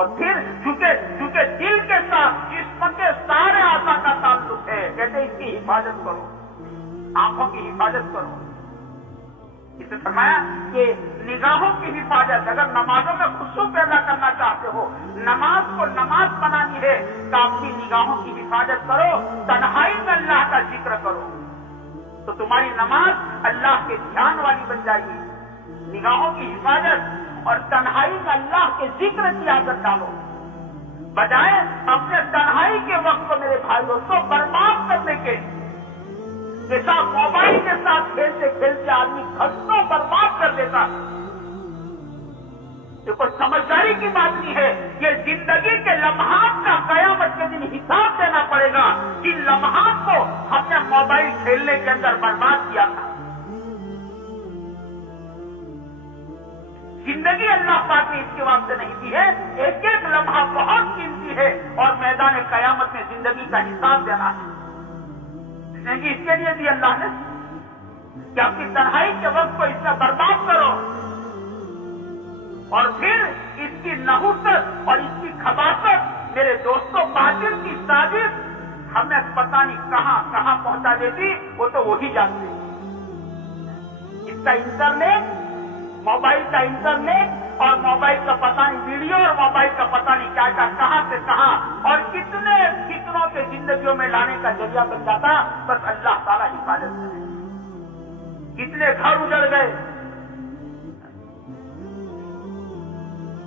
اور پھر چونکہ دل کے ساتھ جسم کے سارے اعضاء کا تعلق ہے، کہتے اس کی حفاظت کرو، آنکھوں کی حفاظت کرو۔ اس نے فرمایا کہ نگاہوں کی حفاظت، اگر نمازوں میں خشوع پیدا کرنا چاہتے ہو، نماز کو نماز بنانی ہے تو اپنی نگاہوں کی حفاظت کرو، تنہائی میں اللہ کا ذکر کرو، تو تمہاری نماز اللہ کے دھیان والی بن جائے گی۔ نگاہوں کی حفاظت اور تنہائی میں اللہ کے ذکر کی عادت ڈالو، بجائے اپنے تنہائی کے وقت کو میرے بھائی دوستوں برباد کرنے کے، جیسا موبائل کے ساتھ کھیلتے کھیلتے آدمی گھنٹوں برباد کر دیتا۔ یہ کوئی سمجھداری کی بات نہیں ہے، یہ زندگی کے لمحات کا قیامت کے دن حساب دینا پڑے گا۔ جن لمحات کو ہم نے موبائل کھیلنے کے اندر برباد کیا تھا، زندگی اللہ پاک نے اس کے واسطے نہیں دی ہے، ایک ایک لمحہ بہت قیمتی ہے اور میدان قیامت میں زندگی کا حساب دینا ہے۔ زندگی اس کے لیے دی اللہ نے کہ اپنی تنہائی کے وقت کو اس سے برباد کرو، اور پھر اس کی نحوست اور اس کی خباثت میرے دوستوں باطل کی سازش ہمیں پتہ نہیں کہاں کہاں پہنچا دیتی، وہ تو وہی جانتے۔ اس کا انٹرنیٹ، موبائل کا انٹرنیٹ اور موبائل کا پتہ نہیں ویڈیو اور موبائل کا پتہ نہیں کیا کیا کہاں سے کہاں اور کتنے کتنوں کے زندگیوں میں لانے کا ذریعہ بن جاتا۔ بس اللہ تعالیٰ حفاظت کرے۔ کتنے گھر اجڑ گئے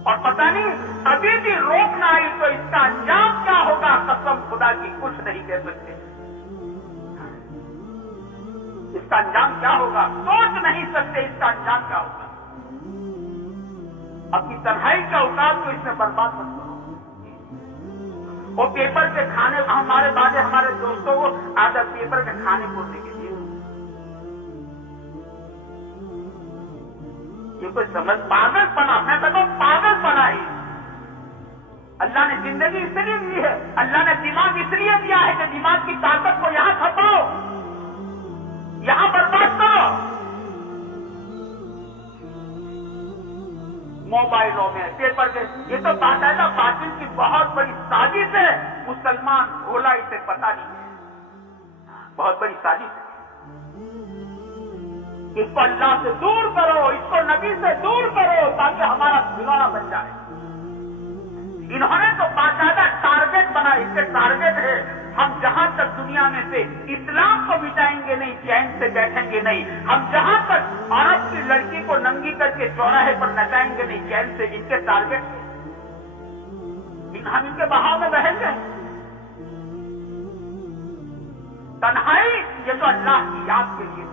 اور پتہ نہیں ابھی بھی روک نہ آئی تو اس کا انجام کیا ہوگا، قسم خدا کی کچھ نہیں کہہ سکتے۔ اس کا انجام کیا ہوگا سوچ نہیں سکتے، اس کا انجام کیا ہوگا۔ اپنی تنہائی کا اوقات کو اس میں برباد مت کرو۔ وہ پیپر کے کھانے، ہمارے بعد ہمارے دوستوں کو عادت پیپر کے کھانے بولنے کے لیے، یہ کوئی سمجھ پاگل پنا، میں کہتا ہوں پاگل پنا ہی۔ اللہ نے زندگی اس لیے دی ہے، اللہ نے دماغ اس لیے دیا ہے کہ دماغ کی طاقت کو یہاں کھپاؤ، یہاں برباد کرو۔ موبائلوں میں پیپر کے، یہ تو باقاعدہ باطل کی بہت بڑی سازش ہے، مسلمان بھولا اسے پتہ نہیں ہے، بہت بڑی سازش ہے۔ اس کو اللہ سے دور کرو، اس کو نبی سے دور کرو تاکہ ہمارا کھلونا بن جائے۔ انہوں نے تو باقاعدہ ٹارگیٹ بنا، اس سے ٹارگیٹ ہے ہم جہاں تک دنیا میں سے اسلام کو مٹائیں گے نہیں، چین سے بیٹھیں گے نہیں، ہم جہاں تک عورت کی لڑکی کو ننگی کر کے چوراہے پر نچائیں گے نہیں، چین سے، ان کے ٹارگیٹ ہے، ہم ان کے بہاؤ میں بہن گئے۔ تنہائی یہ تو اللہ کی یاد کے لیے،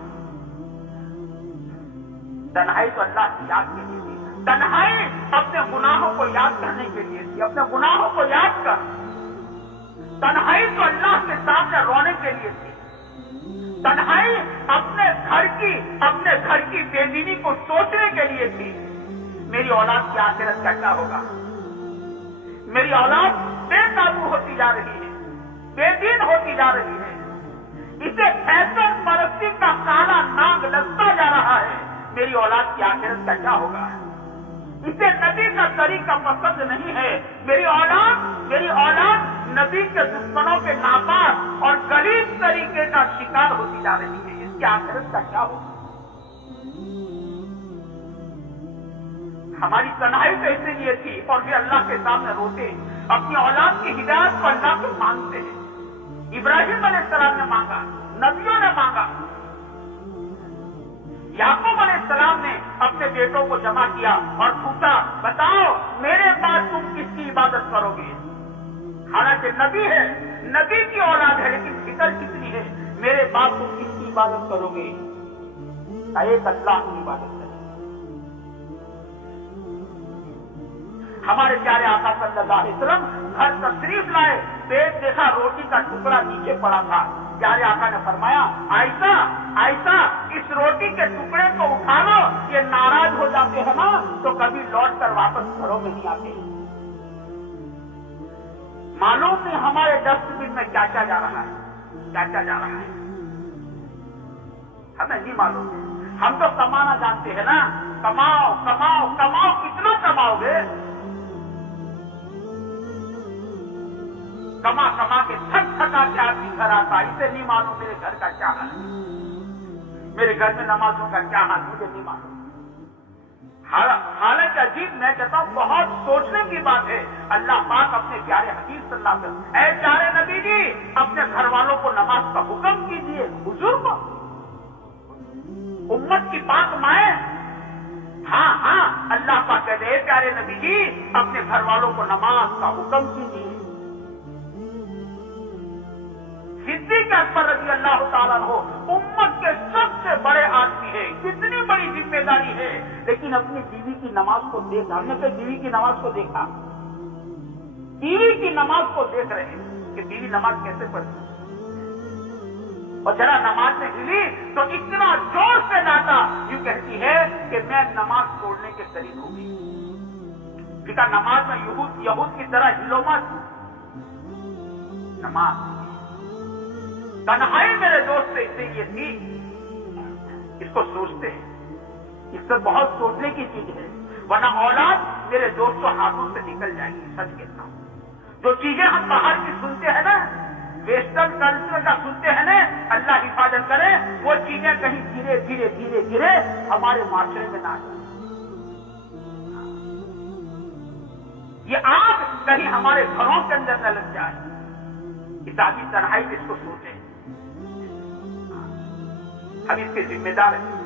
تنہائی تو اللہ کی یاد کے لیے تھی، تنہائی اپنے گناہوں کو یاد کرنے کے لیے تھی، اپنے گناہوں کو یاد کر۔ تنہائی تو اللہ کے سامنے رونے کے لیے تھی، تنہائی اپنے گھر کی بے دینی کو سوچنے کے لیے تھی، میری اولاد کی آخرت کا کیا ہوگا، میری اولاد بے قابو ہوتی جا رہی ہے، بے دین ہوتی جا رہی ہے، اسے فیشن پرستی کا کالا ناگ لگتا جا رہا ہے، میری اولاد کی آخرت کا کیا ہوگا، اسے نبی کا طریقہ پسند نہیں ہے، میری اولاد نبی کے دشمنوں کے ناپاک اور غلیظ طریقے کا شکار ہوتی جا رہی ہے، اس کی آخرت کا کیا ہوگا۔ ہماری تنہائی تو اسی لیے تھی، اور پھر اللہ کے سامنے روتے، اپنی اولاد کی ہدایت کو اللہ کو مانگتے ہیں۔ ابراہیم علیہ السلام نے مانگا، نبیوں نے مانگا، یعقوب علیہ السلام نے اپنے بیٹوں کو جمع کیا اور پوچھا، بتاؤ میرے بعد تم کس کی عبادت کرو گے؟ حالانکہ نبی ہے، نبی کی اولاد ہے، لیکن فکر کتنی ہے، میرے بعد تم کس کی عبادت کرو گے؟ ایک اللہ کی عبادت کرو۔ ہمارے پیارے آقا صلی اللہ علیہ وسلم گھر تشریف لائے، پیٹ دیکھا روٹی کا ٹکڑا نیچے پڑا تھا، پیارے آقا نے فرمایا، عائشہ اس روٹی کے ٹکڑے کو اٹھا لو، یہ ناراض ہو جاتے ہیں نا تو کبھی لوٹ کر واپس گھروں میں نہیں آتے۔ معلوم نہیں ہمارے ڈسٹ بن میں کیا کیا جا رہا ہے، ہمیں نہیں معلوم، ہم تو کمانا جانتے ہیں نا، کماؤ، کتنا کماؤ گے؟ کما کما کے تھک تھکا کے آدمی گھر آتا، اسے نہیں معلوم میرے گھر کا کیا حال ہے، میرے گھر میں نمازوں کا کیا حال، مجھے نہیں معلوم۔ حالانکہ عجیب، میں کہتا ہوں بہت سوچنے کی بات ہے۔ اللہ پاک اپنے پیارے حبیب صلی اللہ علیہ وسلم، اے پیارے نبی جی اپنے گھر والوں کو نماز کا حکم کیجیے، حضور کو، امت کی پاک مائیں، ہاں اللہ پاک کہتے ہیں پیارے نبی جی اپنے گھر والوں کو نماز کا حکم کیجیے۔ صدیق اکبر رضی اللہ تعالیٰ عنہ امت کے سب سے بڑے آدمی ہے، کتنی بڑی ذمہ داری ہے، لیکن اپنی بیوی کی نماز کو دیکھ، ہم نے پھر بیوی کی نماز کو دیکھا، بیوی کی نماز کو دیکھ رہے ہیں کہ بیوی نماز کیسے پڑھتی، اور ذرا نماز میں ہلی تو اتنا زور سے ڈانٹا، یوں کہتی ہے کہ میں نماز توڑنے کے قریب ہو گئی۔ کہا نماز میں یہود کی طرح ہلو مت، نماز تنہائی میرے دوست سے یہ تھی، اس کو سوچتے ہیں، اس سے بہت سوچنے کی چیز ہے، ورنہ اولاد میرے دوستوں ہاتھوں سے نکل جائے گی۔ سچ کہتا ہوں، جو چیزیں ہم باہر کی سنتے ہیں نا، ویسٹرن کلچر کا سنتے ہیں نا، اللہ حفاظت کرے وہ چیزیں کہیں دھیرے دھیرے دھیرے دھیرے ہمارے معاشرے میں نہ آ جائیں، یہ آگ کہیں ہمارے گھروں کے اندر نہ لگ جائے۔ اس آدمی تنہائی اس کو سوچے، ہم اس کے ذمہ دار ہیں۔